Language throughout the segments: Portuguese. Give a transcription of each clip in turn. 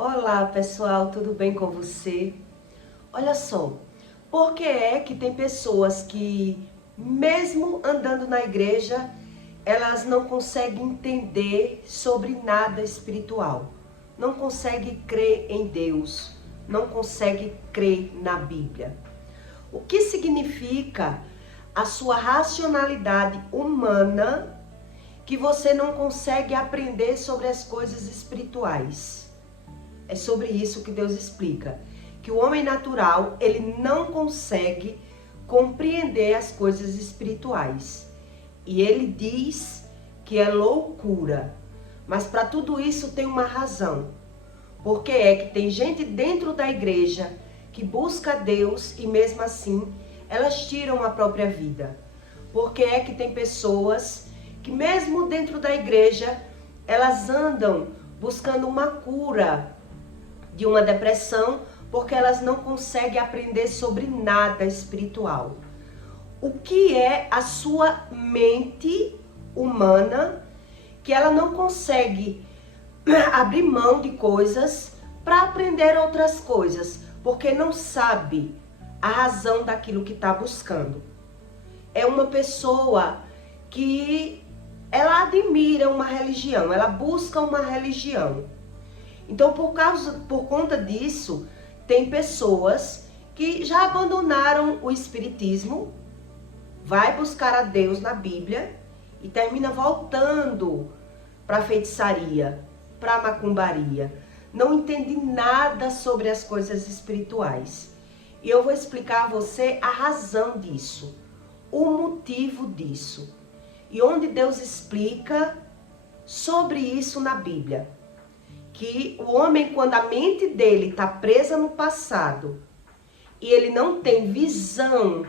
Olá pessoal, tudo bem com você? Olha só, por que é que tem pessoas que, mesmo andando na igreja, elas não conseguem entender sobre nada espiritual? Não conseguem crer em Deus, não conseguem crer na Bíblia. O que significa a sua racionalidade humana que você não consegue aprender sobre as coisas espirituais? É sobre isso que Deus explica, que o homem natural, ele não consegue compreender as coisas espirituais. E ele diz que é loucura. Mas para tudo isso tem uma razão. Porque é que tem gente dentro da igreja que busca Deus e mesmo assim elas tiram a própria vida. Porque é que tem pessoas que mesmo dentro da igreja elas andam buscando uma cura de uma depressão, porque elas não conseguem aprender sobre nada espiritual. O que é a sua mente humana que ela não consegue abrir mão de coisas para aprender outras coisas, porque não sabe a razão daquilo que está buscando. É uma pessoa que ela admira uma religião, ela busca uma religião. Então, por conta disso, tem pessoas que já abandonaram o espiritismo, vai buscar a Deus na Bíblia e termina voltando para a feitiçaria, para a macumbaria. Não entende nada sobre as coisas espirituais. E eu vou explicar a você a razão disso, o motivo disso. E onde Deus explica sobre isso na Bíblia. Que o homem, quando a mente dele está presa no passado e ele não tem visão,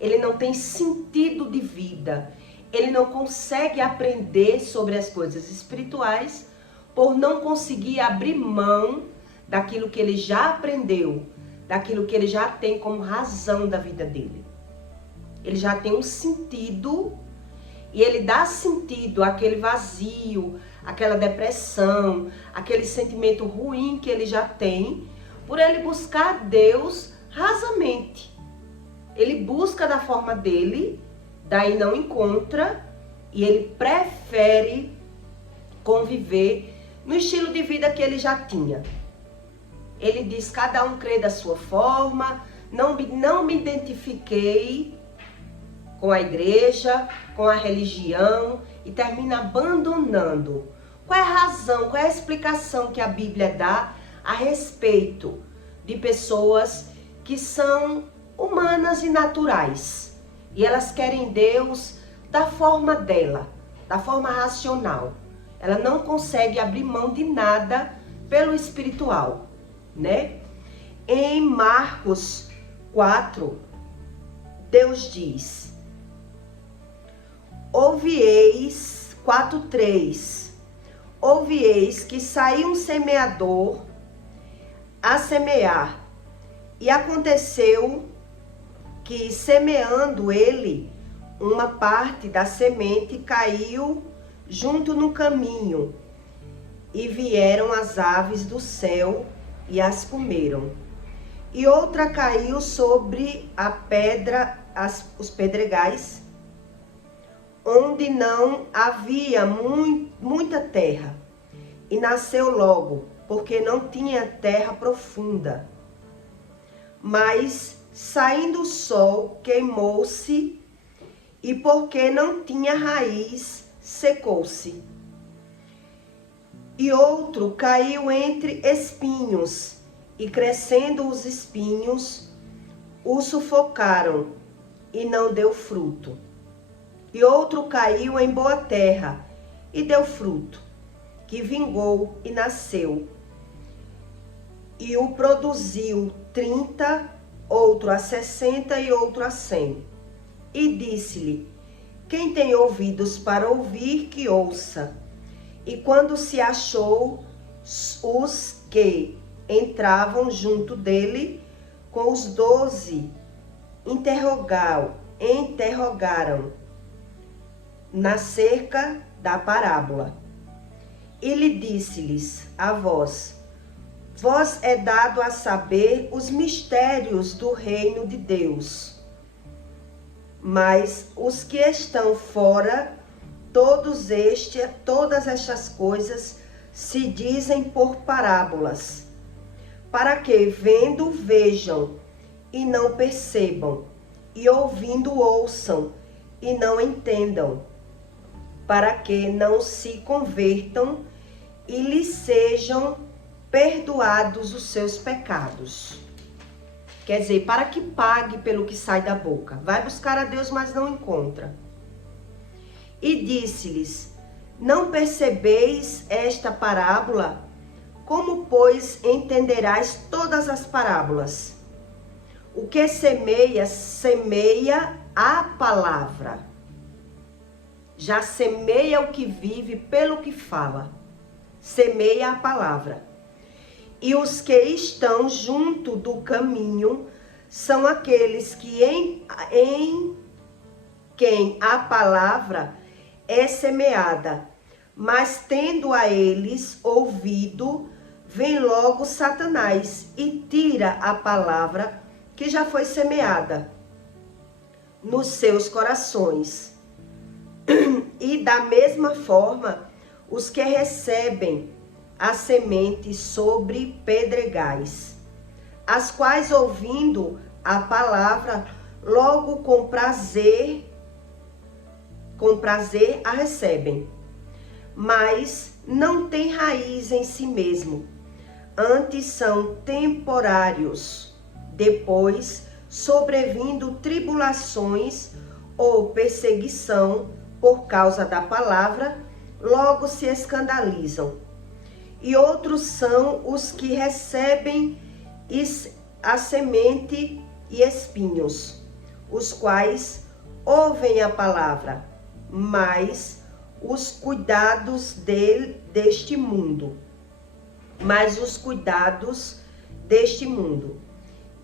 ele não tem sentido de vida, ele não consegue aprender sobre as coisas espirituais por não conseguir abrir mão daquilo que ele já aprendeu, daquilo que ele já tem como razão da vida dele. Ele já tem um sentido e ele dá sentido àquele vazio, aquela depressão, aquele sentimento ruim que ele já tem, por ele buscar Deus rasamente. Ele busca da forma dele, daí não encontra, e ele prefere conviver no estilo de vida que ele já tinha. Ele diz, cada um crê da sua forma, não me identifiquei com a igreja, com a religião, e termina abandonando. Qual é a razão, qual é a explicação que a Bíblia dá a respeito de pessoas que são humanas e naturais? E elas querem Deus da forma dela, da forma racional. Ela não consegue abrir mão de nada pelo espiritual, né? Em Marcos 4, Deus diz: Ouvi-eis, 4:3, ouvi-eis que saiu um semeador a semear, e aconteceu que, semeando ele, uma parte da semente caiu junto no caminho, e vieram as aves do céu e as comeram. E outra caiu sobre a pedra, os pedregais, onde não havia muita terra, e nasceu logo, porque não tinha terra profunda. Mas, saindo o sol, queimou-se, e porque não tinha raiz, secou-se. E outro caiu entre espinhos, e crescendo os espinhos, o sufocaram, e não deu fruto. E outro caiu em boa terra, e deu fruto, que vingou e nasceu. E o produziu 30, outro a 60 e outro a 100. E disse-lhe: quem tem ouvidos para ouvir, que ouça. E quando se achou, os que entravam junto dele, com os 12, interrogaram na cerca da parábola. E lhe disse-lhes: a vós, vós é dado a saber os mistérios do reino de Deus. Mas os que estão fora, todas estas coisas se dizem por parábolas, para que, vendo, vejam e não percebam, e ouvindo, ouçam e não entendam, para que não se convertam e lhes sejam perdoados os seus pecados. Quer dizer, para que pague pelo que sai da boca. Vai buscar a Deus, mas não encontra. E disse-lhes: não percebeis esta parábola? Como, pois, entenderás todas as parábolas? O que semeia, semeia a palavra. Já semeia o que vive pelo que fala. Semeia a palavra. E os que estão junto do caminho são aqueles que em quem a palavra é semeada, mas tendo a eles ouvido, vem logo Satanás e tira a palavra que já foi semeada nos seus corações. E da mesma forma, os que recebem a semente sobre pedregais, as quais, ouvindo a palavra, logo com prazer a recebem, mas não têm raiz em si mesmo, antes são temporários. Depois, sobrevindo tribulações ou perseguição por causa da palavra, logo se escandalizam. E outros são os que recebem a semente e espinhos, os quais ouvem a palavra, mas os cuidados deste mundo,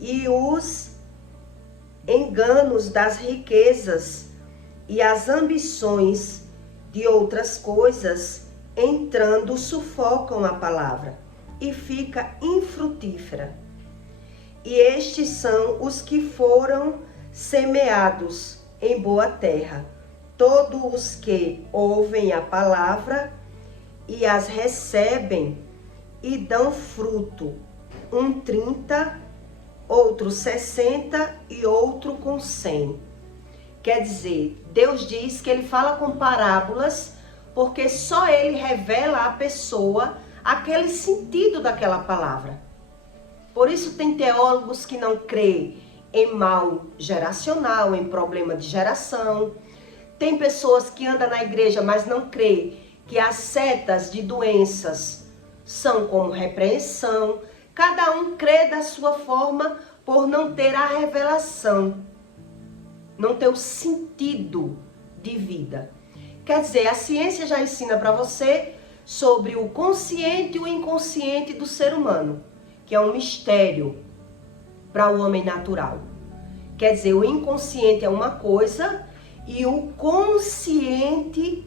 e os enganos das riquezas e as ambições de outras coisas, entrando, sufocam a palavra e fica infrutífera. E estes são os que foram semeados em boa terra, todos os que ouvem a palavra e as recebem e dão fruto, um 30, outro 60 e outro com 100. Quer dizer, Deus diz que ele fala com parábolas, porque só ele revela à pessoa aquele sentido daquela palavra. Por isso tem teólogos que não crêem em mal geracional, em problema de geração. Tem pessoas que andam na igreja, mas não crêem que as setas de doenças são como repreensão. Cada um crê da sua forma por não ter a revelação, não ter o sentido de vida. Quer dizer, a ciência já ensina para você sobre o consciente e o inconsciente do ser humano, que é um mistério para o homem natural. Quer dizer, o inconsciente é uma coisa e o consciente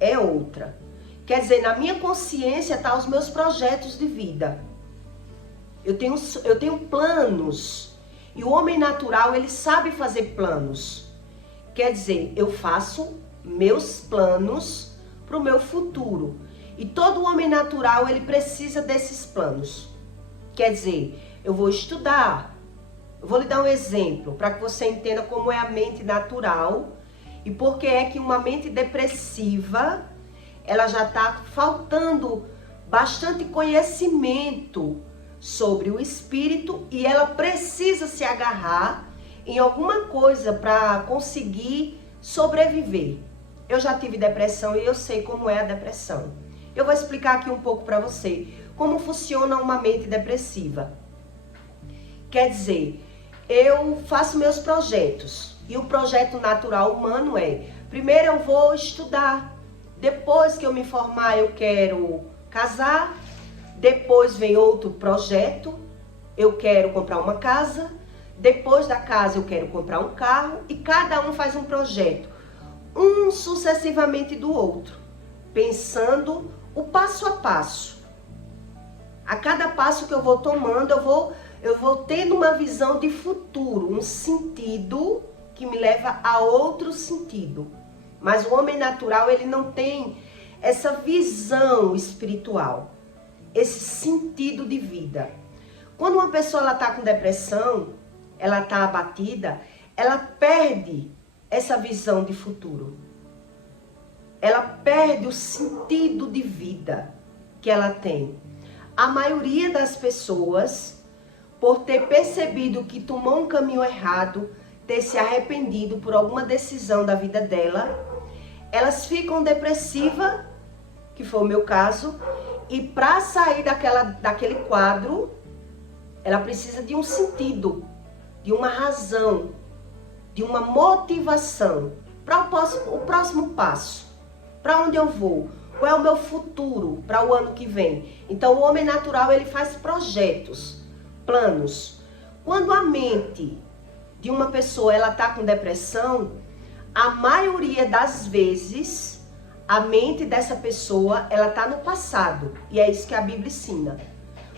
é outra. Quer dizer, na minha consciência estão os meus projetos de vida. Eu tenho planos. E o homem natural, ele sabe fazer planos. Quer dizer, eu faço meus planos para o meu futuro. E todo homem natural, ele precisa desses planos. Quer dizer, eu vou estudar. Eu vou lhe dar um exemplo para que você entenda como é a mente natural e por que é que uma mente depressiva, ela já está faltando bastante conhecimento sobre o espírito e ela precisa se agarrar em alguma coisa para conseguir sobreviver. Eu já tive depressão e eu sei como é a depressão. Eu vou explicar aqui um pouco para você como funciona uma mente depressiva. Quer dizer, eu faço meus projetos e o projeto natural humano é: primeiro eu vou estudar, depois que eu me formar eu quero casar, depois vem outro projeto, eu quero comprar uma casa, depois da casa eu quero comprar um carro, e cada um faz um projeto, um sucessivamente do outro, pensando o passo a passo. A cada passo que eu vou tomando, eu vou tendo uma visão de futuro, um sentido que me leva a outro sentido. Mas o homem natural, ele não tem essa visão espiritual, esse sentido de vida. Quando uma pessoa está com depressão, ela está abatida, ela perde essa visão de futuro. Ela perde o sentido de vida que ela tem. A maioria das pessoas, por ter percebido que tomou um caminho errado, ter se arrependido por alguma decisão da vida dela, elas ficam depressivas, que foi o meu caso, e para sair daquele quadro, ela precisa de um sentido, de uma razão, de uma motivação para o próximo passo. Para onde eu vou? Qual é o meu futuro para o ano que vem? Então o homem natural, ele faz projetos, planos. Quando a mente de uma pessoa ela está com depressão, a maioria das vezes a mente dessa pessoa ela está no passado, e é isso que a Bíblia ensina.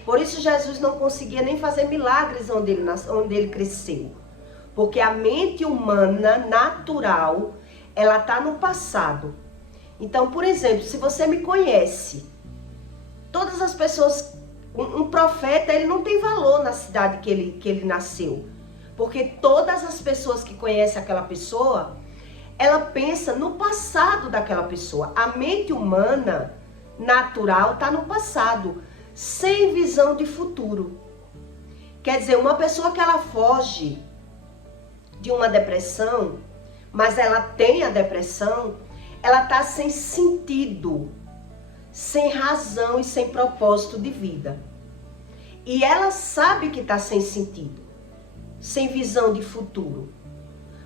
Por isso Jesus não conseguia nem fazer milagres onde ele cresceu, porque a mente humana natural ela está no passado. Então, por exemplo, se você me conhece, todas as pessoas, um profeta, ele não tem valor na cidade que ele nasceu. Porque todas as pessoas que conhecem aquela pessoa, ela pensa no passado daquela pessoa. A mente humana, natural, está no passado, sem visão de futuro. Quer dizer, uma pessoa que ela foge de uma depressão, mas ela tem a depressão, ela está sem sentido, sem razão e sem propósito de vida. E ela sabe que está sem sentido, sem visão de futuro.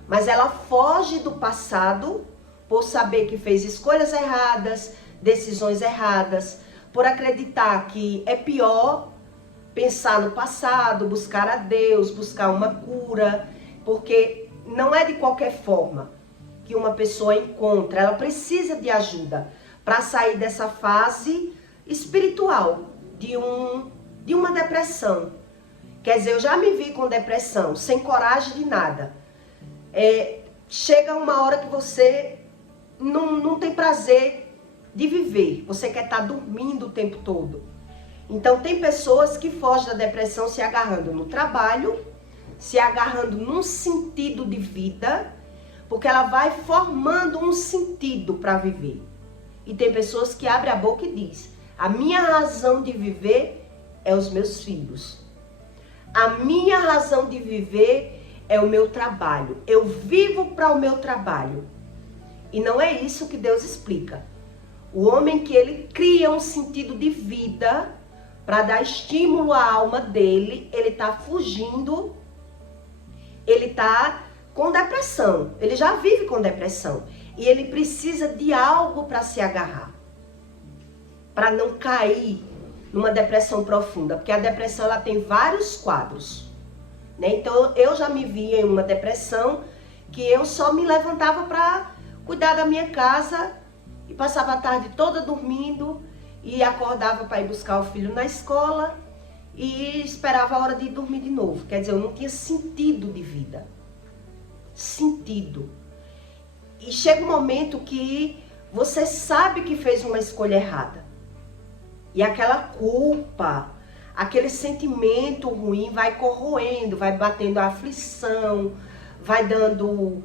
Mas ela foge do passado por saber que fez escolhas erradas, decisões erradas, por acreditar que é pior pensar no passado, buscar a Deus, buscar uma cura, porque não é de qualquer forma que uma pessoa encontra, ela precisa de ajuda para sair dessa fase espiritual de uma depressão. Quer dizer, eu já me vi com depressão, sem coragem de nada. Chega uma hora que você não tem prazer de viver, você quer estar dormindo o tempo todo. Então tem pessoas que fogem da depressão se agarrando no trabalho, se agarrando num sentido de vida, porque ela vai formando um sentido para viver. E tem pessoas que abrem a boca e dizem: a minha razão de viver é os meus filhos. A minha razão de viver é o meu trabalho. Eu vivo para o meu trabalho. E não é isso que Deus explica. O homem que ele cria um sentido de vida para dar estímulo à alma dele, ele está fugindo, ele está com depressão, ele já vive com depressão e ele precisa de algo para se agarrar, para não cair numa depressão profunda, porque a depressão ela tem vários quadros, né? Então eu já me vi em uma depressão que eu só me levantava para cuidar da minha casa e passava a tarde toda dormindo e acordava para ir buscar o filho na escola e esperava a hora de dormir de novo. Quer dizer, eu não tinha sentido de vida. Sentido. E chega um momento que você sabe que fez uma escolha errada. E aquela culpa, aquele sentimento ruim vai corroendo, vai batendo a aflição, vai dando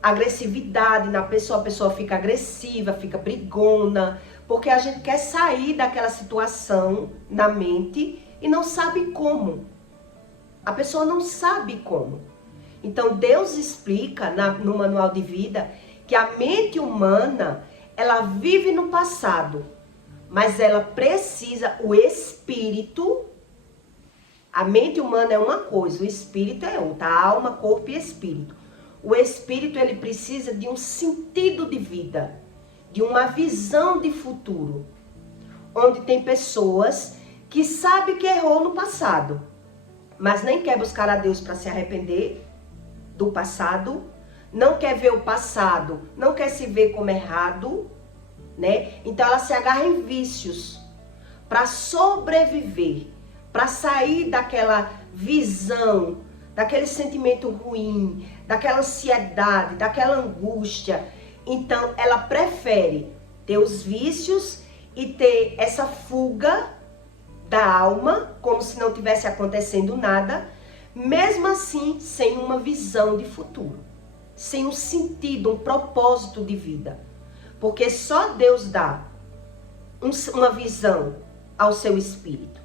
agressividade na pessoa, a pessoa fica agressiva, fica brigona, porque a gente quer sair daquela situação na mente e não sabe como. A pessoa não sabe como. Então Deus explica no manual de vida que a mente humana, ela vive no passado, mas ela precisa, o espírito, a mente humana é uma coisa, o espírito é outra, a alma, corpo e espírito. O espírito, ele precisa de um sentido de vida, de uma visão de futuro, onde tem pessoas que sabem que errou no passado, mas nem quer buscar a Deus para se arrepender do passado, não quer ver o passado, não quer se ver como errado, né? Então ela se agarra em vícios, para sobreviver, para sair daquela visão, daquele sentimento ruim, daquela ansiedade, daquela angústia. Então, ela prefere ter os vícios e ter essa fuga da alma, como se não tivesse acontecendo nada, mesmo assim, sem uma visão de futuro, sem um sentido, um propósito de vida. Porque só Deus dá uma visão ao seu espírito.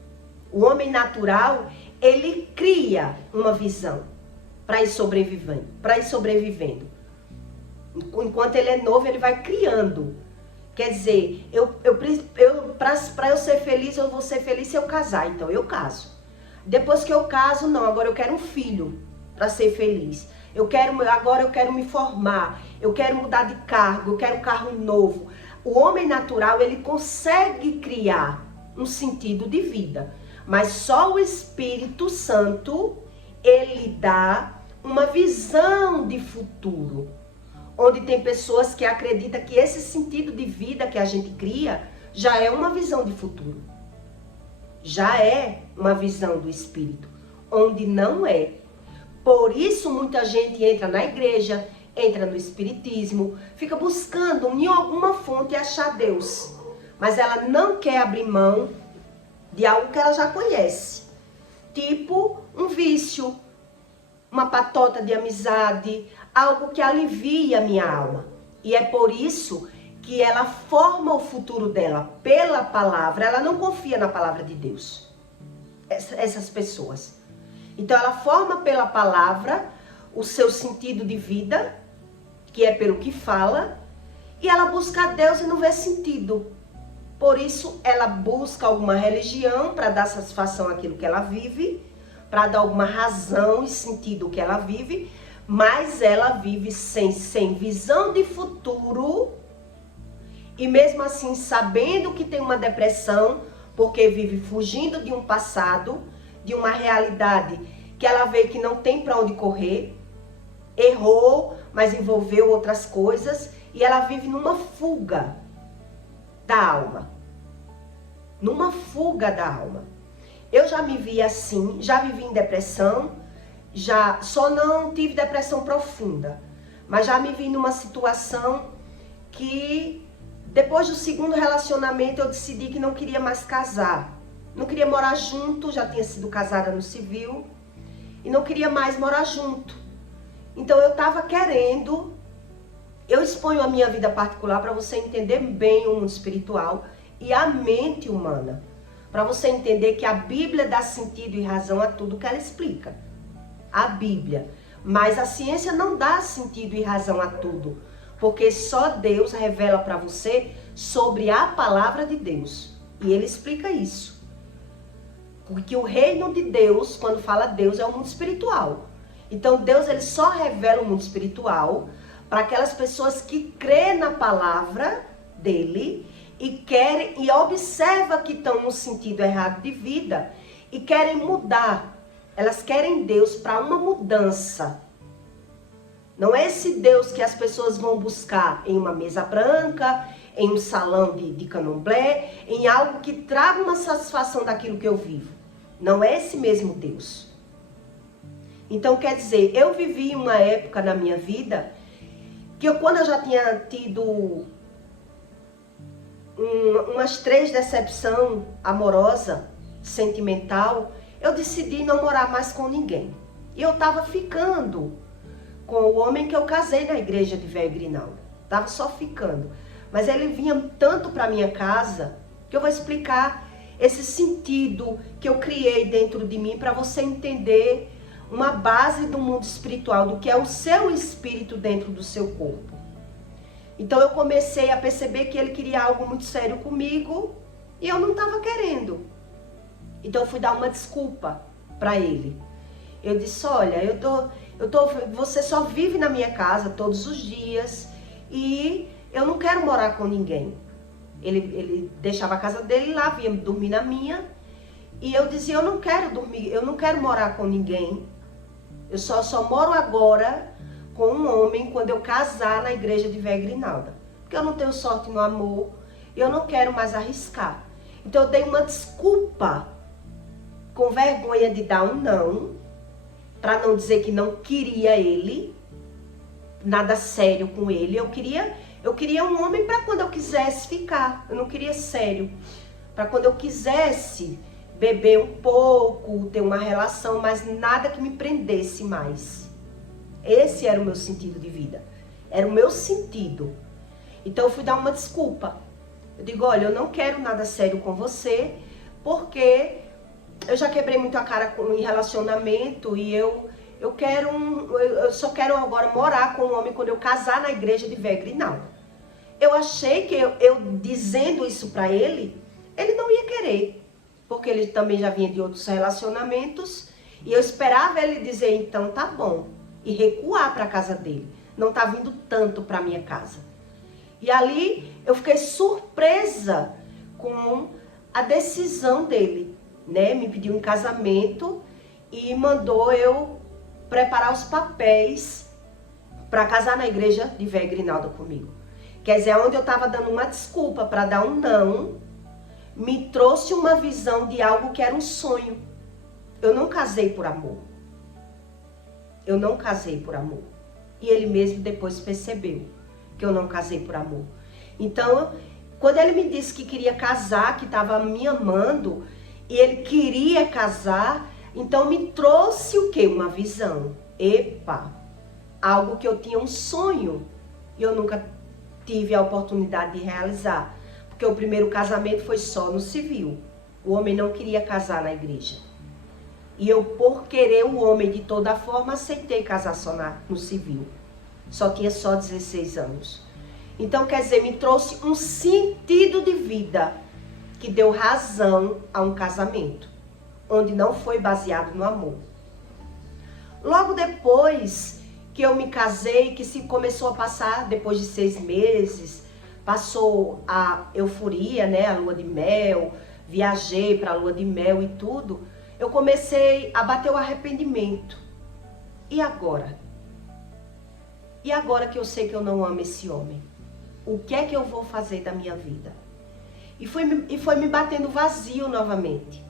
O homem natural, ele cria uma visão para ir sobrevivendo. Enquanto ele é novo, ele vai criando. Quer dizer, para eu ser feliz, eu vou ser feliz se eu casar. Então, eu caso. Depois que eu caso, não. Agora eu quero um filho para ser feliz. Agora eu quero me formar. Eu quero mudar de cargo. Eu quero um carro novo. O homem natural, ele consegue criar um sentido de vida. Mas só o Espírito Santo, ele dá uma visão de futuro. Onde tem pessoas que acreditam que esse sentido de vida que a gente cria já é uma visão de futuro. Já é uma visão do Espírito, onde não é. Por isso muita gente entra na igreja, entra no Espiritismo, fica buscando em alguma fonte achar Deus. Mas ela não quer abrir mão de algo que ela já conhece. Tipo um vício, uma patota de amizade, algo que alivia a minha alma. E é por isso que ela forma o futuro dela pela palavra. Ela não confia na palavra de Deus. Essas pessoas. Então ela forma pela palavra o seu sentido de vida, que é pelo que fala, e ela busca a Deus e não vê sentido. Por isso ela busca alguma religião para dar satisfação àquilo que ela vive, para dar alguma razão e sentido ao que ela vive, mas ela vive sem visão de futuro e mesmo assim sabendo que tem uma depressão, porque vive fugindo de um passado, de uma realidade que ela vê que não tem para onde correr, errou, mas envolveu outras coisas e ela vive numa fuga da alma. Numa fuga da alma. Eu já me vi assim, já vivi em depressão, só não tive depressão profunda, mas já me vi numa situação que depois do segundo relacionamento eu decidi que não queria mais casar, não queria morar junto, já tinha sido casada no civil e não queria mais morar junto. Então eu estava querendo, eu exponho a minha vida particular para você entender bem o mundo espiritual e a mente humana, para você entender que a Bíblia dá sentido e razão a tudo que ela explica. A Bíblia. Mas a ciência não dá sentido e razão a tudo. Porque só Deus revela para você sobre a palavra de Deus. E ele explica isso. Porque o reino de Deus, quando fala Deus, é o mundo espiritual. Então Deus ele só revela o mundo espiritual para aquelas pessoas que crêem na palavra dele e querem e observa que estão no sentido errado de vida e querem mudar. Elas querem Deus para uma mudança. Não é esse Deus que as pessoas vão buscar em uma mesa branca, em um salão de candomblé, em algo que traga uma satisfação daquilo que eu vivo. Não é esse mesmo Deus. Então, quer dizer, eu vivi uma época na minha vida que quando eu já tinha tido umas 3 decepções amorosa, sentimental, eu decidi não morar mais com ninguém. E eu estava ficando com o homem que eu casei na igreja de Velho Grinaldo. Estava só ficando. Mas ele vinha tanto para minha casa que eu vou explicar esse sentido que eu criei dentro de mim para você entender uma base do mundo espiritual, do que é o seu espírito dentro do seu corpo. Então eu comecei a perceber que ele queria algo muito sério comigo e eu não estava querendo. Então eu fui dar uma desculpa para ele. Eu disse, olha, você só vive na minha casa todos os dias e eu não quero morar com ninguém. Ele deixava a casa dele lá, vinha dormir na minha. E eu dizia, eu não quero dormir, eu não quero morar com ninguém. Eu só moro agora com um homem quando eu casar na igreja de Velho Grinalda. Porque eu não tenho sorte no amor, eu não quero mais arriscar. Então eu dei uma desculpa, com vergonha de dar um não, para não dizer que não queria ele, nada sério com ele. Eu queria um homem para quando eu quisesse ficar. Eu não queria sério. Para quando eu quisesse beber um pouco, ter uma relação, mas nada que me prendesse mais. Esse era o meu sentido de vida. Era o meu sentido. Então eu fui dar uma desculpa. Eu digo, olha, eu não quero nada sério com você, porque eu já quebrei muito a cara em relacionamento e eu só quero agora morar com um homem quando eu casar na igreja de Véia Grinalda. Eu achei que eu dizendo isso pra ele não ia querer, porque ele também já vinha de outros relacionamentos e eu esperava ele dizer, então tá bom, e recuar pra casa dele. Não tá vindo tanto pra minha casa. E ali eu fiquei surpresa com a decisão dele, né? Me pediu em casamento e mandou eu preparar os papéis para casar na igreja de Véia Grinalda comigo. Quer dizer, onde eu estava dando uma desculpa para dar um não, me trouxe uma visão de algo que era um sonho. Eu não casei por amor. Eu não casei por amor. E ele mesmo depois percebeu que eu não casei por amor. Então, quando ele me disse que queria casar, que estava me amando, e ele queria casar, então me trouxe o quê? Uma visão. Epa! Algo que eu tinha um sonho e eu nunca tive a oportunidade de realizar. Porque o primeiro casamento foi só no civil. O homem não queria casar na igreja. E eu, por querer o homem de toda forma, aceitei casar só no civil. Só tinha só 16 anos. Então, quer dizer, me trouxe um sentido de vida que deu razão a um casamento, onde não foi baseado no amor. Logo depois que eu me casei, que se começou a passar, depois de 6 meses, passou a euforia, né, a lua de mel, viajei para a lua de mel e tudo, eu comecei a bater o arrependimento. E agora? E agora que eu sei que eu não amo esse homem? O que é que eu vou fazer da minha vida? E foi me batendo vazio novamente.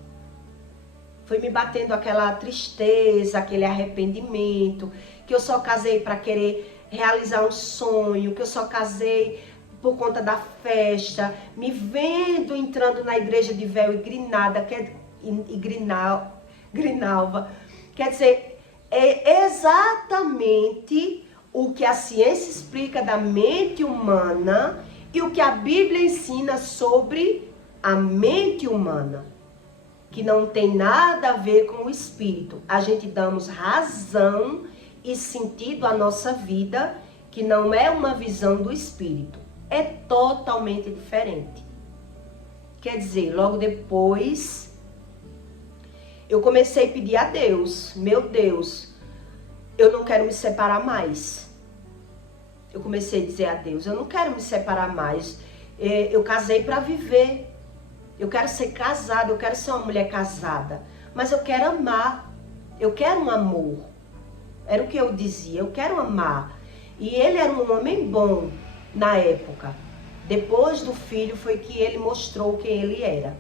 Foi me batendo aquela tristeza, aquele arrependimento, que eu só casei para querer realizar um sonho, que eu só casei por conta da festa, me vendo entrando na igreja de Véu e Grinalva. Quer dizer, é exatamente o que a ciência explica da mente humana e o que a Bíblia ensina sobre a mente humana, que não tem nada a ver com o espírito. A gente damos razão e sentido à nossa vida, que não é uma visão do espírito. É totalmente diferente. Quer dizer, logo depois, eu comecei a pedir a Deus, meu Deus, eu não quero me separar mais. Eu comecei a dizer a Deus, eu não quero me separar mais. Eu casei para viver. Eu quero ser casada, eu quero ser uma mulher casada. Mas eu quero amar. Eu quero um amor. Era o que eu dizia, eu quero amar. E ele era um homem bom na época. Depois do filho foi que ele mostrou quem ele era.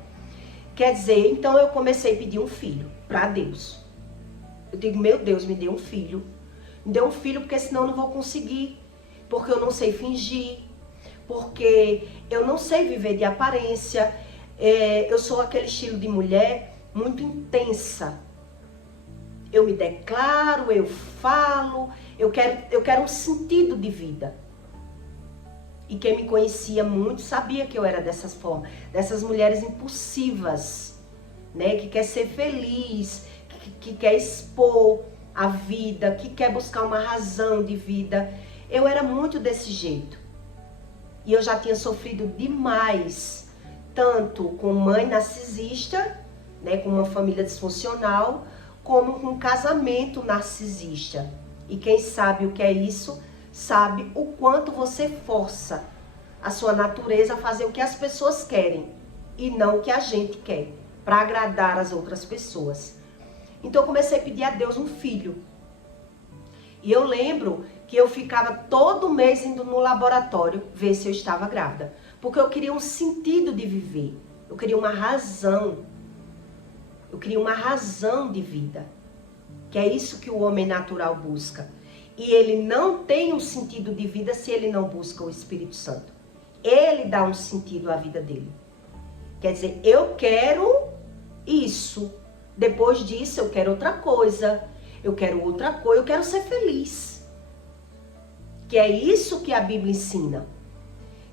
Quer dizer, então eu comecei a pedir um filho para Deus. Eu digo, meu Deus, me dê um filho. Me dê um filho, porque senão eu não vou conseguir. Porque eu não sei fingir. Porque eu não sei viver de aparência. Eu sou aquele estilo de mulher muito intensa. Eu me declaro, eu falo, eu quero um sentido de vida. E quem me conhecia muito sabia que eu era dessas formas, dessas mulheres impulsivas, né? Que quer ser feliz, que quer expor a vida, que quer buscar uma razão de vida. Eu era muito desse jeito. E eu já tinha sofrido demais, tanto com mãe narcisista, né? Com uma família disfuncional, como com um casamento narcisista. E quem sabe o que é isso, sabe o quanto você força a sua natureza a fazer o que as pessoas querem e não o que a gente quer, para agradar as outras pessoas. Então eu comecei a pedir a Deus um filho. E eu lembro que eu ficava todo mês indo no laboratório ver se eu estava grávida, porque eu queria um sentido de viver. Eu queria uma razão. Eu queria uma razão de vida. Que é isso que o homem natural busca. E ele não tem um sentido de vida se ele não busca o Espírito Santo. Ele dá um sentido à vida dele. Quer dizer, eu quero isso. Depois disso eu quero outra coisa. Eu quero outra coisa. Eu quero ser feliz. Que é isso que a Bíblia ensina.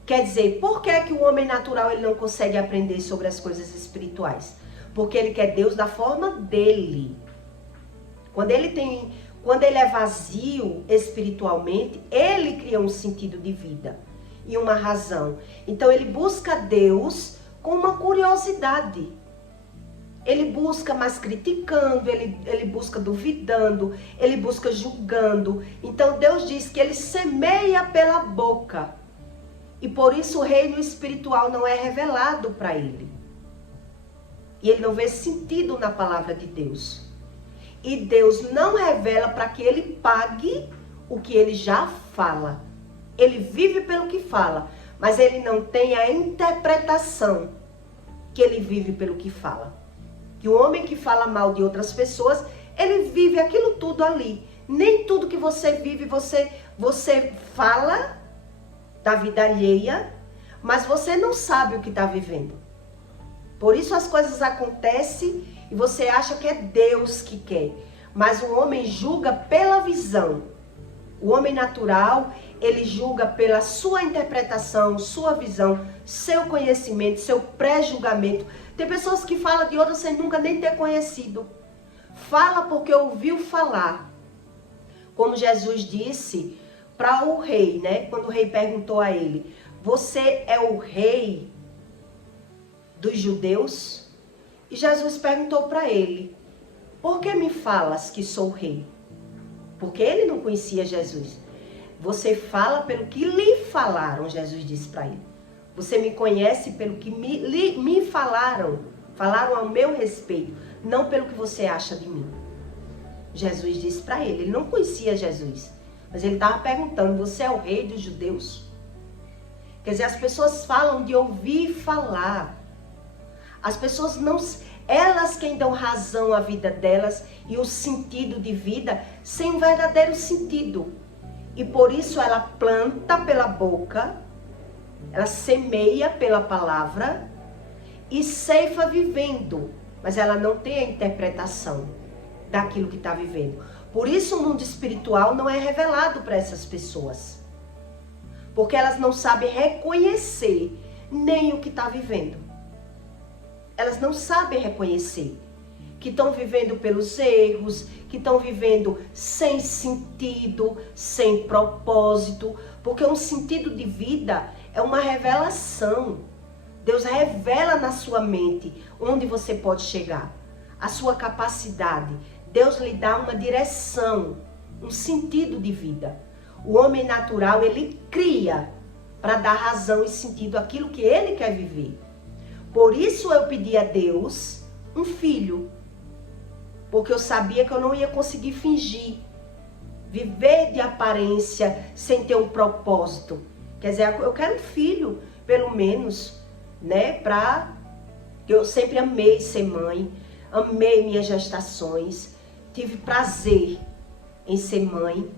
Quer dizer, por que que o homem natural ele não consegue aprender sobre as coisas espirituais? Porque ele quer Deus da forma dele. Quando ele é vazio espiritualmente, ele cria um sentido de vida e uma razão. Então ele busca Deus com uma curiosidade. Ele busca mais criticando, ele busca duvidando, ele busca julgando. Então Deus diz que ele semeia pela boca. E por isso o reino espiritual não é revelado para ele. E ele não vê sentido na palavra de Deus. E Deus não revela para que ele pague o que ele já fala. Ele vive pelo que fala, mas ele não tem a interpretação que ele vive pelo que fala. Que o homem que fala mal de outras pessoas, ele vive aquilo tudo ali. Nem tudo que você vive, você fala da vida alheia, mas você não sabe o que está vivendo. Por isso as coisas acontecem e você acha que é Deus que quer. Mas o homem julga pela visão. O homem natural, ele julga pela sua interpretação, sua visão, seu conhecimento, seu pré-julgamento. Tem pessoas que falam de outras sem nunca nem ter conhecido. Fala porque ouviu falar. Como Jesus disse para o rei, né? Quando o rei perguntou a ele, você é o rei dos judeus? E Jesus perguntou para ele, por que me falas que sou rei? Porque ele não conhecia Jesus. Você fala pelo que lhe falaram, Jesus disse para ele. Você me conhece pelo que me falaram ao meu respeito, não pelo que você acha de mim. Jesus disse para ele não conhecia Jesus, mas ele estava perguntando, você é o rei dos judeus? Quer dizer, as pessoas falam de ouvir falar. As pessoas não... Elas quem dão razão à vida delas e o sentido de vida sem um verdadeiro sentido. E por isso ela planta pela boca, ela semeia pela palavra e ceifa vivendo. Mas ela não tem a interpretação daquilo que está vivendo. Por isso o mundo espiritual não é revelado para essas pessoas. Porque elas não sabem reconhecer nem o que está vivendo. Elas não sabem reconhecer que estão vivendo pelos erros, que estão vivendo sem sentido, sem propósito, porque um sentido de vida é uma revelação. Deus revela na sua mente onde você pode chegar, a sua capacidade. Deus lhe dá uma direção, um sentido de vida. O homem natural, ele cria para dar razão e sentido àquilo que ele quer viver. Por isso eu pedi a Deus um filho, porque eu sabia que eu não ia conseguir fingir, viver de aparência sem ter um propósito. Quer dizer, eu quero um filho, pelo menos, né? Eu sempre amei ser mãe, amei minhas gestações, tive prazer em ser mãe,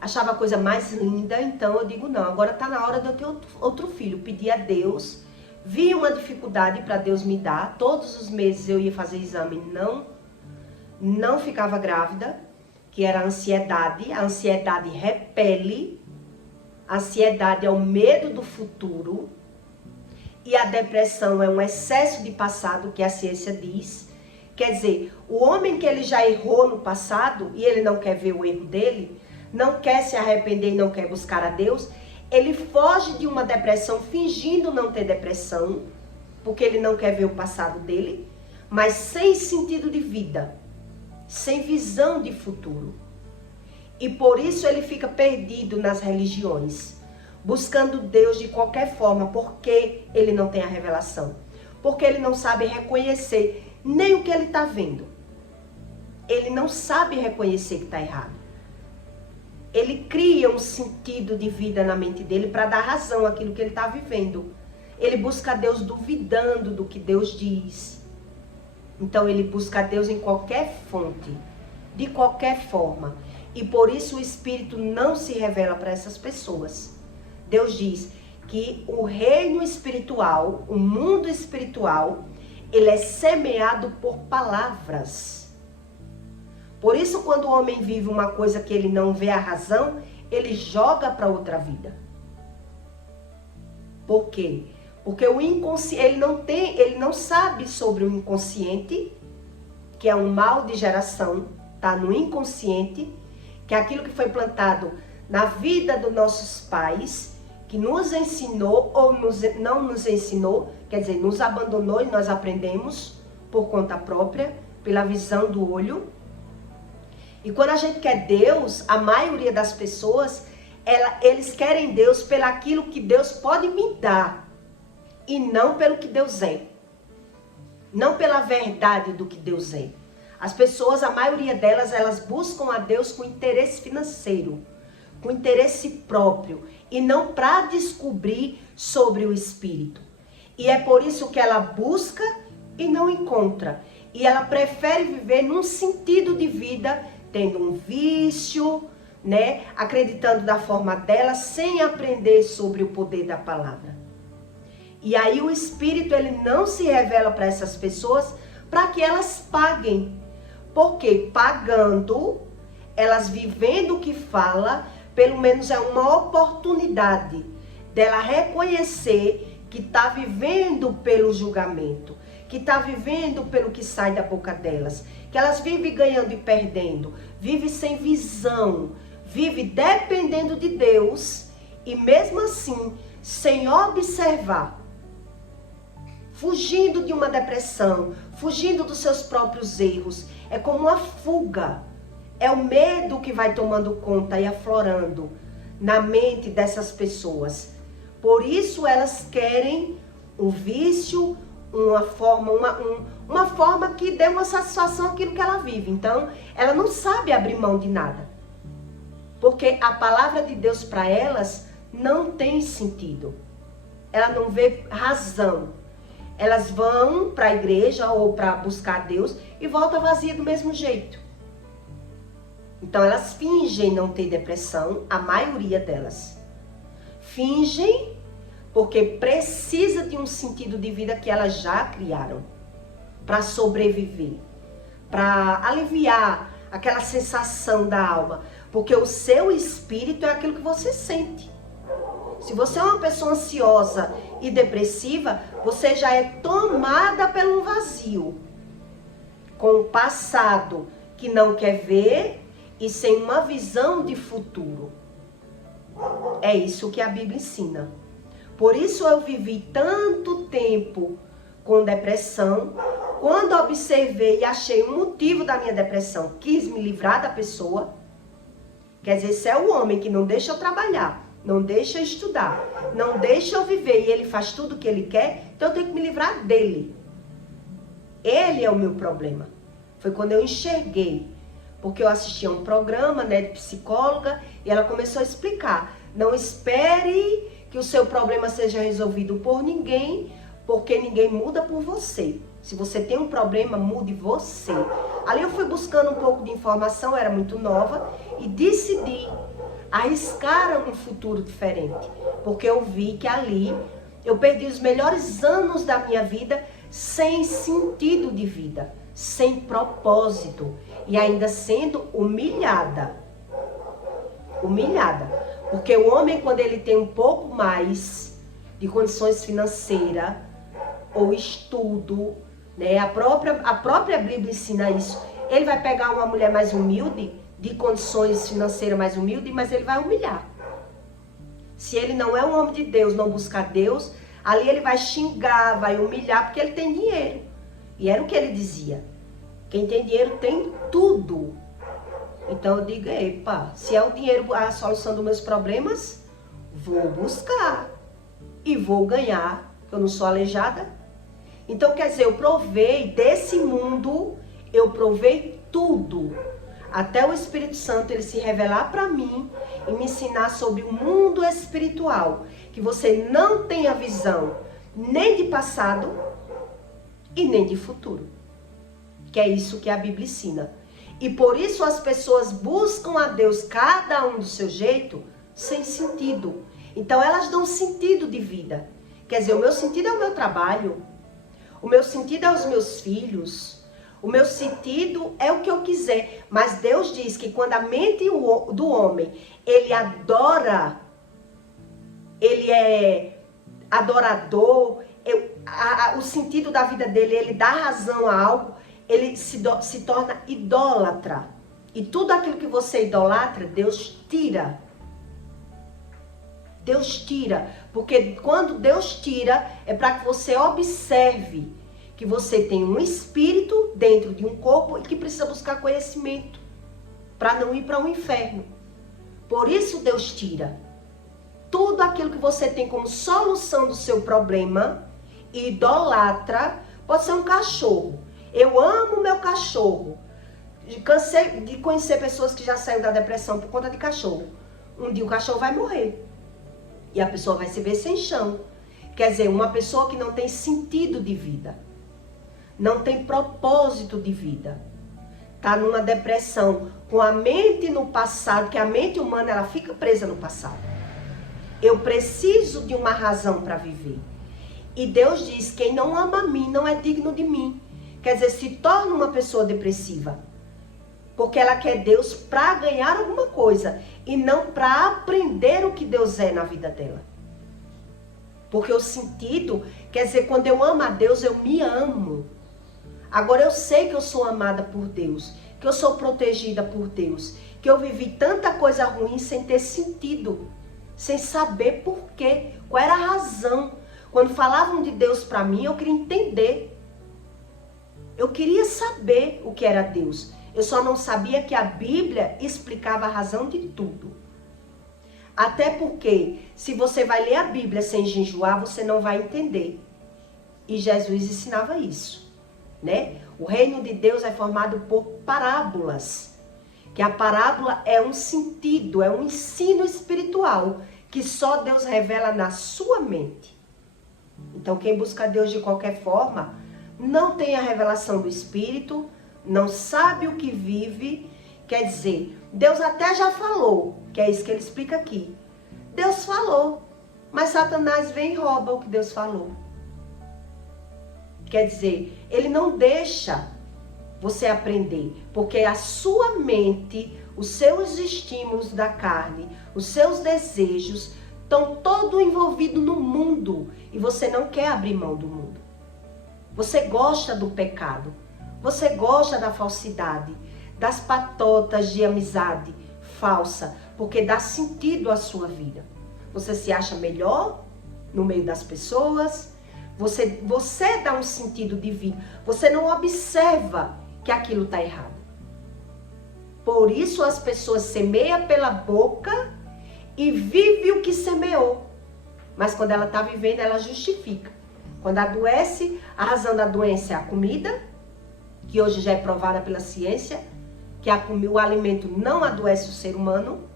achava a coisa mais linda, então eu digo, não, agora está na hora de eu ter outro filho. Pedi a Deus. Vi uma dificuldade para Deus me dar. Todos os meses eu ia fazer exame, não ficava grávida, que era a ansiedade. A ansiedade repele. A ansiedade é o medo do futuro. E a depressão é um excesso de passado, que a ciência diz. Quer dizer, o homem que ele já errou no passado e ele não quer ver o erro dele, não quer se arrepender e não quer buscar a Deus, ele foge de uma depressão fingindo não ter depressão, porque ele não quer ver o passado dele, mas sem sentido de vida, sem visão de futuro. E por isso ele fica perdido nas religiões, buscando Deus de qualquer forma, porque ele não tem a revelação, porque ele não sabe reconhecer nem o que ele está vendo. Ele não sabe reconhecer que está errado. Ele cria um sentido de vida na mente dele para dar razão àquilo que ele está vivendo. Ele busca a Deus duvidando do que Deus diz. Então ele busca a Deus em qualquer fonte, de qualquer forma. E por isso o Espírito não se revela para essas pessoas. Deus diz que o reino espiritual, o mundo espiritual, ele é semeado por palavras. Por isso, quando o homem vive uma coisa que ele não vê a razão, ele joga para outra vida. Por quê? Porque o inconsciente, ele não sabe sobre o inconsciente, que é um mal de geração, tá no inconsciente, que é aquilo que foi plantado na vida dos nossos pais, que nos ensinou ou não nos ensinou, quer dizer, nos abandonou e nós aprendemos por conta própria, pela visão do olho. E quando a gente quer Deus, a maioria das pessoas, eles querem Deus pelo aquilo que Deus pode me dar e não pelo que Deus é. Não pela verdade do que Deus é. As pessoas, a maioria delas, elas buscam a Deus com interesse financeiro, com interesse próprio e não para descobrir sobre o Espírito. E é por isso que ela busca e não encontra. E ela prefere viver num sentido de vida, tendo um vício, né? Acreditando da forma dela, sem aprender sobre o poder da palavra. E aí o Espírito, ele não se revela para essas pessoas para que elas paguem. Porque pagando, elas vivendo o que fala, pelo menos é uma oportunidade dela reconhecer que está vivendo pelo julgamento, que está vivendo pelo que sai da boca delas, que elas vivem ganhando e perdendo, vivem sem visão, vivem dependendo de Deus e mesmo assim, sem observar, fugindo de uma depressão, fugindo dos seus próprios erros. É como uma fuga. É o medo que vai tomando conta e aflorando na mente dessas pessoas. Por isso elas querem um vício, uma forma que dê uma satisfação àquilo que ela vive. Então, ela não sabe abrir mão de nada. Porque a palavra de Deus para elas não tem sentido. Ela não vê razão. Elas vão para a igreja ou para buscar Deus e voltam vazia do mesmo jeito. Então elas fingem não ter depressão, a maioria delas. Fingem porque precisa de um sentido de vida que elas já criaram para sobreviver, para aliviar aquela sensação da alma. Porque o seu espírito é aquilo que você sente. Se você é uma pessoa ansiosa e depressiva, você já é tomada pelo vazio, com o passado que não quer ver e sem uma visão de futuro. É isso que a Bíblia ensina. Por isso eu vivi tanto tempo com depressão. Quando observei e achei um motivo da minha depressão, quis me livrar da pessoa. Quer dizer, se é o homem que não deixa eu trabalhar, não deixa eu estudar, não deixa eu viver e ele faz tudo o que ele quer, então eu tenho que me livrar dele. Ele é o meu problema. Foi quando eu enxerguei, porque eu assisti a um programa, né, de psicóloga e ela começou a explicar. Não espere que o seu problema seja resolvido por ninguém, porque ninguém muda por você. Se você tem um problema, mude você. Ali eu fui buscando um pouco de informação, era muito nova, e decidi arriscar um futuro diferente. Porque eu vi que ali eu perdi os melhores anos da minha vida sem sentido de vida, sem propósito e ainda sendo humilhada. Humilhada. Porque o homem, quando ele tem um pouco mais de condições financeiras ou estudo, né, a própria Bíblia ensina isso. Ele vai pegar uma mulher mais humilde, de condições financeiras mais humildes, mas ele vai humilhar. Se ele não é um homem de Deus, não buscar Deus, ali ele vai xingar, vai humilhar, porque ele tem dinheiro. E era o que ele dizia. Quem tem dinheiro tem tudo. Então eu digo, epa, se é o dinheiro a solução dos meus problemas, vou buscar. E vou ganhar, porque eu não sou aleijada. Então quer dizer, eu provei desse mundo, eu provei tudo. Até o Espírito Santo ele se revelar para mim e me ensinar sobre o mundo espiritual. Que você não tem a visão nem de passado e nem de futuro. Que é isso que a Bíblia ensina. E por isso as pessoas buscam a Deus, cada um do seu jeito, sem sentido. Então elas dão sentido de vida. Quer dizer, o meu sentido é o meu trabalho. O meu sentido é os meus filhos. O meu sentido é o que eu quiser. Mas Deus diz que quando a mente do homem, ele adora, ele é adorador, o sentido da vida dele, ele dá razão a algo, ele se torna idólatra. E tudo aquilo que você idolatra, Deus tira. Deus tira. Porque quando Deus tira, é para que você observe que você tem um espírito dentro de um corpo e que precisa buscar conhecimento para não ir para um inferno. Por isso Deus tira. Tudo aquilo que você tem como solução do seu problema, idolatra, pode ser um cachorro. Eu amo meu cachorro. Cansei de conhecer pessoas que já saíram da depressão por conta de cachorro. Um dia o cachorro vai morrer. E a pessoa vai se ver sem chão. Quer dizer, uma pessoa que não tem sentido de vida. Não tem propósito de vida. Está numa depressão com a mente no passado, que a mente humana ela fica presa no passado. Eu preciso de uma razão para viver. E Deus diz, quem não ama a mim não é digno de mim. Quer dizer, se torna uma pessoa depressiva. Porque ela quer Deus para ganhar alguma coisa. E não para aprender o que Deus é na vida dela. Porque o sentido, quer dizer, quando eu amo a Deus, eu me amo. Agora eu sei que eu sou amada por Deus. Que eu sou protegida por Deus. Que eu vivi tanta coisa ruim sem ter sentido. Sem saber por quê. Qual era a razão. Quando falavam de Deus para mim, eu queria entender. Eu queria saber o que era Deus. Eu só não sabia que a Bíblia explicava a razão de tudo. Até porque, se você vai ler a Bíblia sem jejuar, você não vai entender. E Jesus ensinava isso, né? O reino de Deus é formado por parábolas. Que a parábola é um sentido, é um ensino espiritual que só Deus revela na sua mente. Então, quem busca Deus de qualquer forma, não tem a revelação do Espírito, não sabe o que vive. Quer dizer, Deus até já falou, que é isso que ele explica aqui. Deus falou, mas Satanás vem e rouba o que Deus falou. Quer dizer, ele não deixa você aprender, porque a sua mente, os seus estímulos da carne, os seus desejos, estão todo envolvidos no mundo e você não quer abrir mão do mundo. Você gosta do pecado, você gosta da falsidade, das patotas de amizade falsa, porque dá sentido à sua vida. Você se acha melhor no meio das pessoas, você dá um sentido de vida, você não observa que aquilo está errado. Por isso as pessoas semeiam pela boca e vive o que semeou. Mas quando ela está vivendo, ela justifica. Quando adoece, a razão da doença é a comida, que hoje já é provada pela ciência, que o alimento não adoece o ser humano,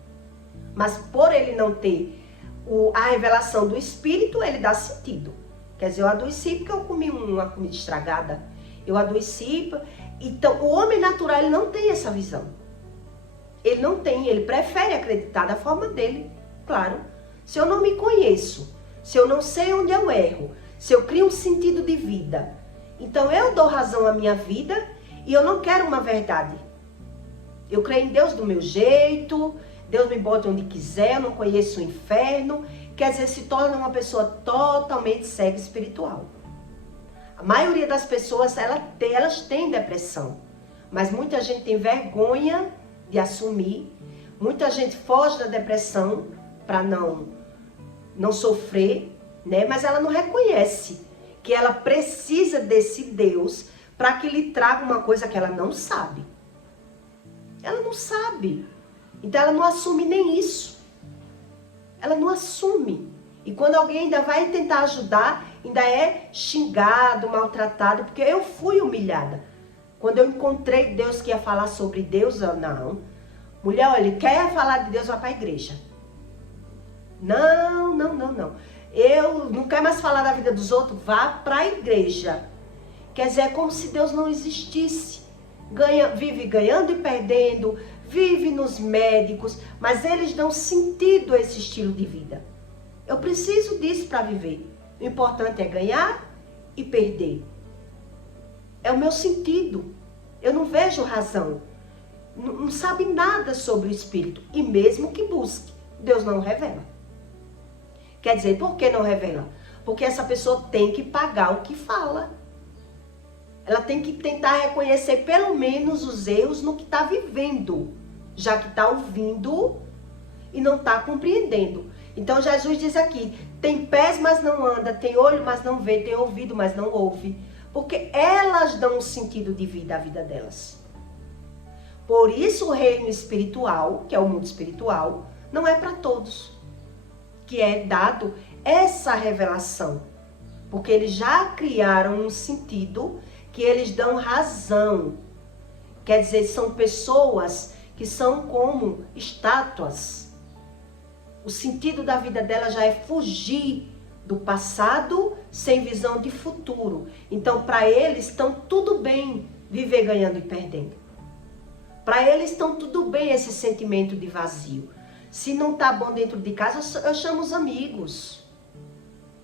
mas por ele não ter a revelação do Espírito, ele dá sentido. Quer dizer, eu adoeci porque eu comi uma comida estragada. Eu adoeci. Então, o homem natural ele não tem essa visão. Ele não tem, ele prefere acreditar da forma dele, claro. Se eu não me conheço, se eu não sei onde eu erro, se eu crio um sentido de vida, então eu dou razão à minha vida e eu não quero uma verdade. Eu creio em Deus do meu jeito, Deus me bota onde quiser, eu não conheço o inferno. Quer dizer, se torna uma pessoa totalmente cega espiritual. A maioria das pessoas, elas têm depressão, mas muita gente tem vergonha de assumir. Muita gente foge da depressão para não sofrer, né? Mas ela não reconhece que ela precisa desse Deus para que lhe traga uma coisa que ela não sabe. Ela não sabe. Então ela não assume nem isso. Ela não assume. E quando alguém ainda vai tentar ajudar, ainda é xingado, maltratado, porque eu fui humilhada. Quando eu encontrei Deus que ia falar sobre Deus, eu não. Mulher, olha, quer falar de Deus, vai para a igreja. Não. eu não quero mais falar da vida dos outros, vá para a igreja. Quer dizer, é como se Deus não existisse. Vive ganhando e perdendo, vive nos médicos, mas eles dão sentido a esse estilo de vida. Eu preciso disso para viver. O importante é ganhar e perder. É o meu sentido. Eu não vejo razão. Não sabe nada sobre o espírito. E mesmo que busque, Deus não revela. Quer dizer, por que não revela? Porque essa pessoa tem que pagar o que fala. Ela tem que tentar reconhecer pelo menos os erros no que está vivendo, já que está ouvindo e não está compreendendo. Então Jesus diz aqui, tem pés, mas não anda, tem olho, mas não vê, tem ouvido, mas não ouve. Porque elas dão um sentido de vida à vida delas. Por isso o reino espiritual, que é o mundo espiritual, não é para todos. Que é dado essa revelação. Porque eles já criaram um sentido que eles dão razão. Quer dizer, são pessoas que são como estátuas. O sentido da vida dela já é fugir do passado sem visão de futuro. Então, para eles, estão tudo bem viver ganhando e perdendo. Para eles, estão tudo bem esse sentimento de vazio. Se não tá bom dentro de casa, eu chamo os amigos.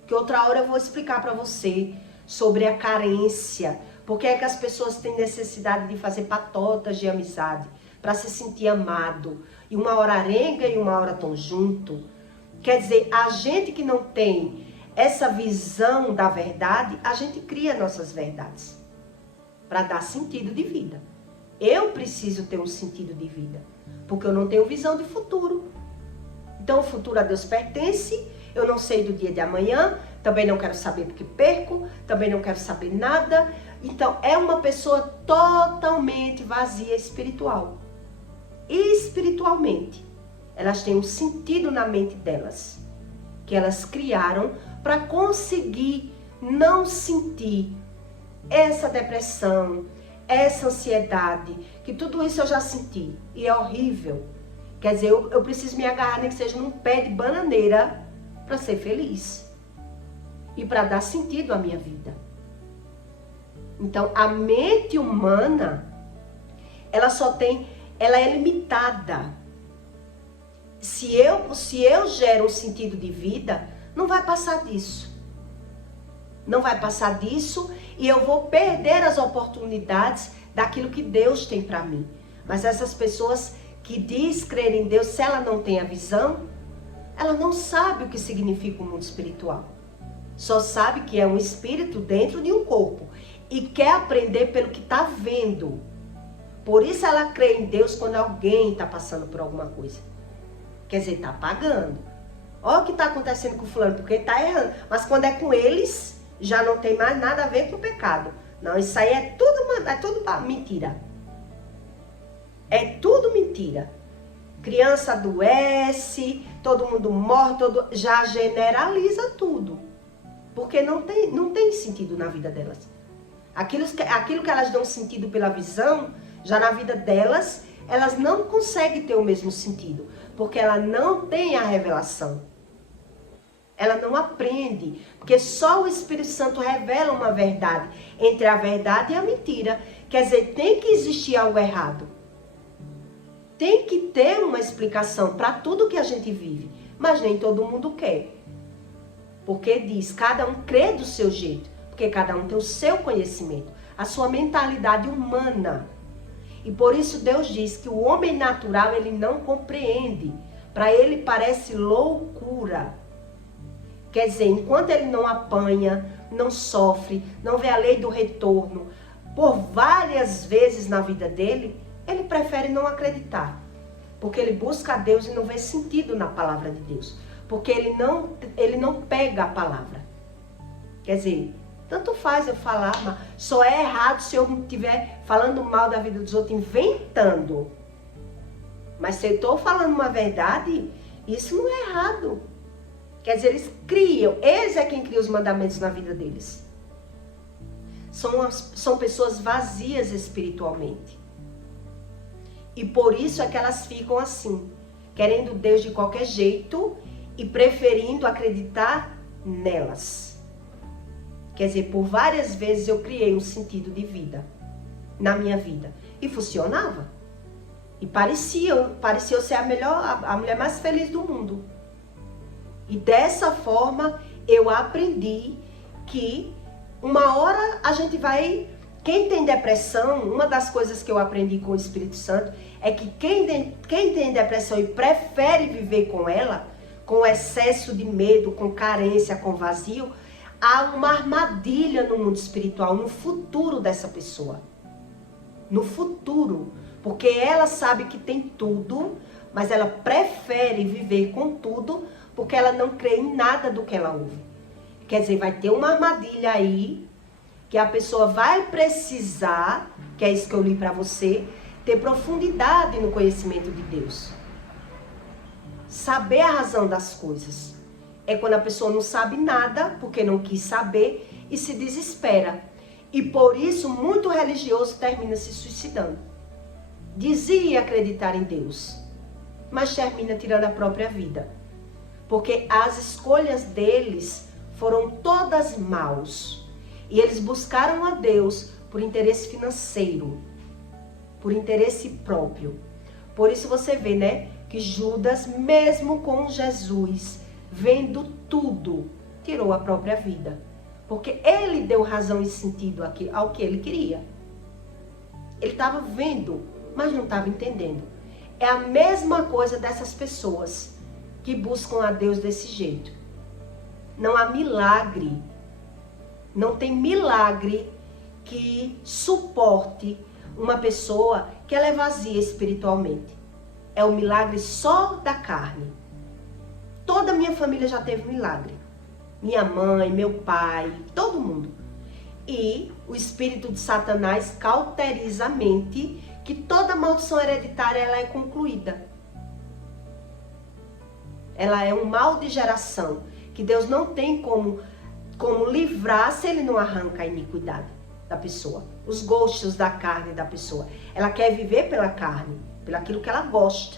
Que outra hora eu vou explicar para você sobre a carência. Porque é que as pessoas têm necessidade de fazer patotas de amizade para se sentir amado. E uma hora arenga e uma hora estão junto. Quer dizer, a gente que não tem essa visão da verdade, a gente cria nossas verdades para dar sentido de vida. Eu preciso ter um sentido de vida, porque eu não tenho visão de futuro. Então o futuro a Deus pertence, eu não sei do dia de amanhã, também não quero saber porque perco, também não quero saber nada. Então é uma pessoa totalmente vazia espiritual. E espiritualmente, elas têm um sentido na mente delas, que elas criaram para conseguir não sentir essa depressão, essa ansiedade, que tudo isso eu já senti e é horrível. Quer dizer, eu preciso me agarrar, nem que seja num pé de bananeira, para ser feliz e para dar sentido à minha vida. Então, a mente humana, ela é limitada. Se eu gero um sentido de vida, não vai passar disso. Não vai passar disso e eu vou perder as oportunidades daquilo que Deus tem para mim. Mas essas pessoas que diz crer em Deus, se ela não tem a visão, ela não sabe o que significa o mundo espiritual. Só sabe que é um espírito dentro de um corpo e quer aprender pelo que está vendo. Por isso ela crê em Deus quando alguém está passando por alguma coisa. Quer dizer, está pagando. Olha o que está acontecendo com o fulano, porque está errando. Mas quando é com eles, já não tem mais nada a ver com o pecado. Não, isso aí é tudo mentira. É tudo mentira. Criança adoece, todo mundo morre, já generaliza tudo. Porque não tem sentido na vida delas. Aquilo que elas dão sentido pela visão, já na vida delas, elas não conseguem ter o mesmo sentido. Porque ela não tem a revelação. Ela não aprende. Porque só o Espírito Santo revela uma verdade. Entre a verdade e a mentira. Quer dizer, tem que existir algo errado. Tem que ter uma explicação para tudo que a gente vive. Mas nem todo mundo quer. Porque diz, cada um crê do seu jeito. Porque cada um tem o seu conhecimento. A sua mentalidade humana. E por isso Deus diz que o homem natural, ele não compreende. Para ele parece loucura. Quer dizer, enquanto ele não apanha, não sofre, não vê a lei do retorno, por várias vezes na vida dele, ele prefere não acreditar. Porque ele busca a Deus e não vê sentido na palavra de Deus. Porque ele não pega a palavra. Quer dizer, tanto faz eu falar, mas só é errado se eu estiver falando mal da vida dos outros, inventando. Mas se eu estou falando uma verdade, isso não é errado. Quer dizer, eles é quem cria os mandamentos na vida deles. São pessoas vazias espiritualmente. E por isso é que elas ficam assim, querendo Deus de qualquer jeito e preferindo acreditar nelas. Quer dizer, por várias vezes eu criei um sentido de vida na minha vida. E funcionava. E parecia eu ser a mulher mais feliz do mundo. E dessa forma eu aprendi que uma hora a gente vai... Quem tem depressão, uma das coisas que eu aprendi com o Espírito Santo é que quem tem depressão e prefere viver com ela, com excesso de medo, com carência, com vazio, há uma armadilha no mundo espiritual, no futuro dessa pessoa. No futuro. Porque ela sabe que tem tudo, mas ela prefere viver com tudo porque ela não crê em nada do que ela ouve. Quer dizer, vai ter uma armadilha aí que a pessoa vai precisar, que é isso que eu li para você, ter profundidade no conhecimento de Deus. Saber a razão das coisas. É quando a pessoa não sabe nada, porque não quis saber, e se desespera. E por isso, muito religioso termina se suicidando. Dizia acreditar em Deus, mas termina tirando a própria vida. Porque as escolhas deles foram todas maus. E eles buscaram a Deus por interesse financeiro, por interesse próprio. Por isso você vê, né, que Judas, mesmo com Jesus, vendo tudo, tirou a própria vida. Porque ele deu razão e sentido ao que ele queria. Ele estava vendo, mas não estava entendendo. É a mesma coisa dessas pessoas que buscam a Deus desse jeito. Não há milagre. Não tem milagre que suporte uma pessoa que ela é vazia espiritualmente. É o milagre só da carne. Toda a minha família já teve milagre. Minha mãe, meu pai, todo mundo. E o espírito de Satanás cauteriza a mente que toda maldição hereditária ela é concluída. Ela é um mal de geração que Deus não tem como livrar se ele não arranca a iniquidade da pessoa, os gostos da carne da pessoa. Ela quer viver pela carne, pelo aquilo que ela gosta.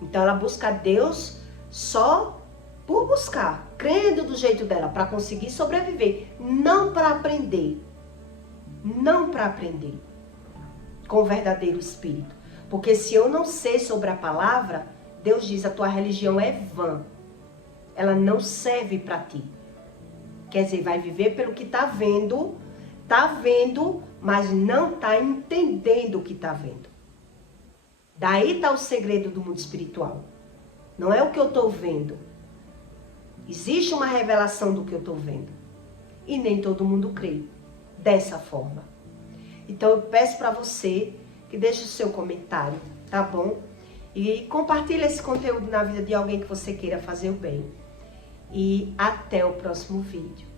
Então ela busca Deus só por buscar, crendo do jeito dela, para conseguir sobreviver, não para aprender. Não para aprender com o verdadeiro espírito. Porque se eu não sei sobre a palavra, Deus diz, a tua religião é vã. Ela não serve para ti. Quer dizer, vai viver pelo que está vendo, mas não está entendendo o que está vendo. Daí está o segredo do mundo espiritual. Não é o que eu estou vendo. Existe uma revelação do que eu estou vendo. E nem todo mundo crê dessa forma. Então eu peço para você que deixe o seu comentário, tá bom? E compartilhe esse conteúdo na vida de alguém que você queira fazer o bem. E até o próximo vídeo.